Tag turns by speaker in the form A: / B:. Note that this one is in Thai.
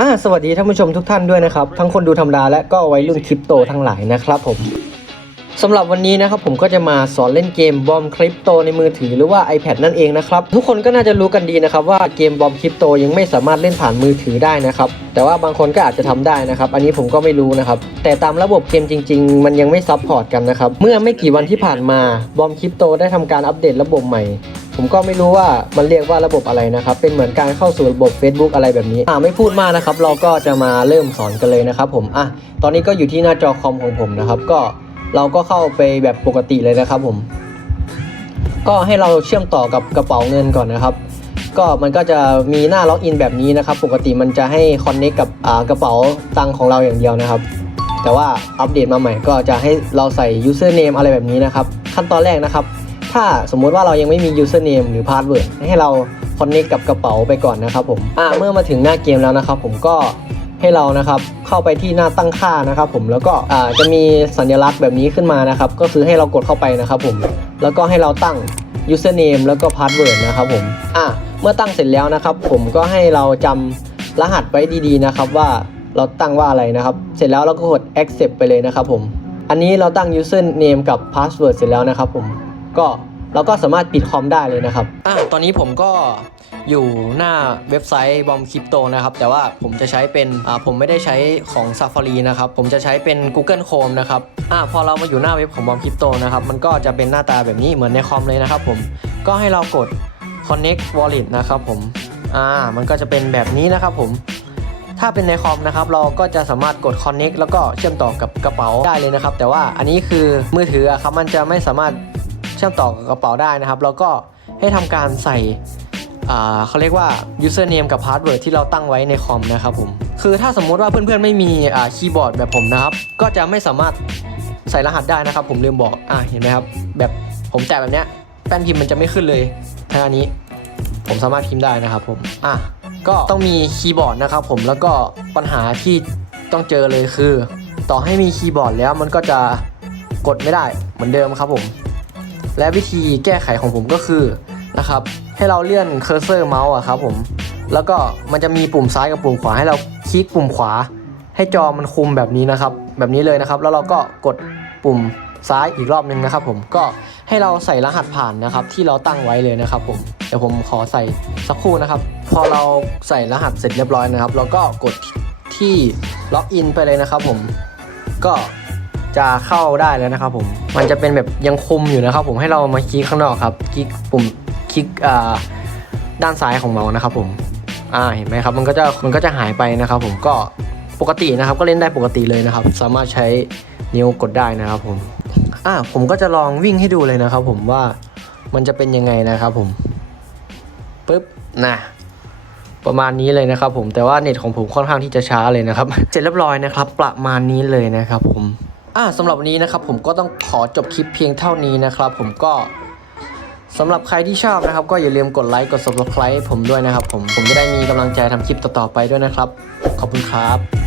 A: อ่าสวัสดีท่านผู้ชมทุกท่านด้วยนะครับ ทั้งคนดูธรรมดาและก็วัยรุ่นคริปโตทั้งหลายนะครับผมสำหรับวันนี้นะครับผมก็จะมาสอนเล่นเกมบอมคริปโตในมือถือหรือว่า iPad นั่นเองนะครับทุกคนก็น่าจะรู้กันดีนะครับว่าเกมบอมคริปโตยังไม่สามารถเล่นผ่านมือถือได้นะครับแต่ว่าบางคนก็อาจจะทำได้นะครับ อันนี้ผมก็ไม่รู้นะครับ แต่ตามระบบเกมจริง ๆ มันยังไม่ซับพอร์ตกันนะครับ เมื่อไม่กี่วันที่ผ่านมาบอมคริปโตได้ทำการอัปเดตระบบใหม่ ผมก็ไม่รู้ว่ามันเรียกว่าระบบอะไรนะครับ เป็นเหมือนการเข้าสู่ระบบ Facebook อะไรแบบนี้ อ่าไม่พูดมากนะครับ เราก็จะมาเริ่มสอนกันเลยนะครับ ผม อะ ตอนนี้ก็อยู่ที่หน้าจอคอมของผมนะครับ ก็เราก็เข้าไปแบบปกติเลยนะครับ ผม ก็ให้เราเชื่อมต่อกับกระเป๋าเงินก่อนนะครับ ก็มันก็จะมีหน้าล็อกอินแบบนี้นะครับ ปกติมันจะให้คอนเน c กับกระเป๋าตังของเราอย่างเดียวนะครับ แต่ว่าอัปเดตมาใหม่ก็จะให้เราใส่ username อะไรแบบนี้นะครับ ขั้นตอนแรกนะครับ ถ้าสมมุติว่าเรายังไม่มี username หรือ password ให้เรา connect กับกระเป๋าไปก่อนนะครับผมอ่าเมื่อมาถึงหน้าเกมแล้วนะครับ ผมก็ให้เรานะครับเข้าไปที่หน้าตั้งค่านะครับ ผมแล้วก็อ่าจะมีสัญลักษณ์แบบนี้ขึ้นมานะครับ ก็คือให้เรากดเข้าไปนะครับ ผมแล้วก็ให้เราตั้ง username แล้วก็ password นะครับผมอ่าเมื่อตั้งเสร็จแล้วนะครับ ผมก็ให้เราจำรหัสไว้ดีๆนะครับว่าเราตั้งว่าอะไรนะครับ เสร็จแล้วเราก็กด accept ไปเลยนะครับผม อันนี้เราตั้ง username กับ password เสร็จแล้วนะครับผม ก็เราก็สามารถปิดคอมได้เลยนะครับอ่าตอนนี้ผมก็อยู่หน้าเว็บไซต์บอมคริปโตนะครับ แต่ว่าผมจะใช้เป็นอ่าผมไม่ได้ใช้ของ Safari นะครับ ผมจะใช้เป็น Google Chrome นะครับอ่าพอเรามาอยู่หน้าเว็บของบอมคริปโตนะครับ มันก็จะเป็นหน้าตาแบบนี้เหมือนในคอมเลยนะครับผม ก็ให้เรากด connect wallet นะครับผม อ่า มันก็จะเป็นแบบนี้นะครับผม ถ้าเป็นในคอมนะครับ เราก็จะสามารถกด connect แล้วก็เชื่อมต่อกับกระเป๋าได้เลยนะครับ แต่ว่าอันนี้คือมือถืออะครับ มันจะไม่สามารถ ชื่อมต่อกับกระเป๋าได้นะครับ แล้วก็ให้ทำการใส่เขาเรียกว่า username กับ password ที่เราตั้งไว้ในคอมนะครับผม คือถ้าสมมุติว่าเพื่อนๆไม่มีคีย์บอร์ดแบบผมนะครับ ก็จะไม่สามารถใส่รหัสได้นะครับ ผมลืมบอกอ่าเห็นไหมครับ แบบผมแตะแบบเนี้ยแป้นพิมพ์มันจะไม่ขึ้นเลยทางอันนี้ ผมสามารถพิมพ์ได้นะครับผมอะก็ต้องมีคีย์บอร์ดนะครับผมแล้วก็ปัญหาที่ต้องเจอเลยคือ ต่อให้มีคีย์บอร์ดแล้วมันก็จะกดไม่ได้เหมือนเดิมครับผม และวิธีแก้ไขของผมก็คือนะครับให้เราเลื่อนเคอร์เซอร์เมาส์อะครับผมแล้วก็มันจะมีปุ่มซ้ายกับปุ่มขวาให้เราคลิกปุ่มขวา ให้จอมันคุมแบบนี้นะครับ แบบนี้เลยนะครับ แล้วเราก็กดปุ่มซ้ายอีกรอบหนึงนะครับผมก็ให้เราใส่รหัสผ่านนะครับ ที่เราตั้งไว้เลยนะครับผมเดี๋ยวผมขอใส่สักครู่นะครับ พอเราใส่รหัสเสร็จเรียบร้อยนะครับ เราก็กดที่ล็อกอินไปเลยนะครับผมก็ จะเข้าได้แล้วนะครับผมมันจะเป็นแบบยังคุมอยู่นะครับผมให้เรามาคลิกข้างนอกครับคลิกปุ่มคลิกด้านซ้ายของเมาส์นะครับผมอ่าเห็นไหมครับมันก็จะมันก็จะหายไปนะครับ ผมก็ปกตินะครับก็เล่นได้ปกติเลยนะครับ สามารถใช้นิ้วกดได้นะครับผมอ่าผมก็จะลองวิ่งให้ดูเลยนะครับผมว่ามันจะเป็นยังไงนะครับผมปึ๊บนะประมาณนี้เลยนะครับผมแต่ว่าเน็ตของผมค่อนข้างที่จะช้าเลยนะครับ เสร็จเรียบร้อยนะครับ ประมาณนี้เลยนะครับผม อ่าสำหรับวันนี้นะครับผมก็ต้องขอจบคลิปเพียงเท่านี้นะครับ ผมก็สำหรับใครที่ชอบนะครับ ก็อย่าลืมกดไลค์กด subscribe ผมด้วยนะครับ ผมผมจะได้มีกำลังใจทำคลิปต่อๆไปด้วยนะครับ ขอบคุณครับ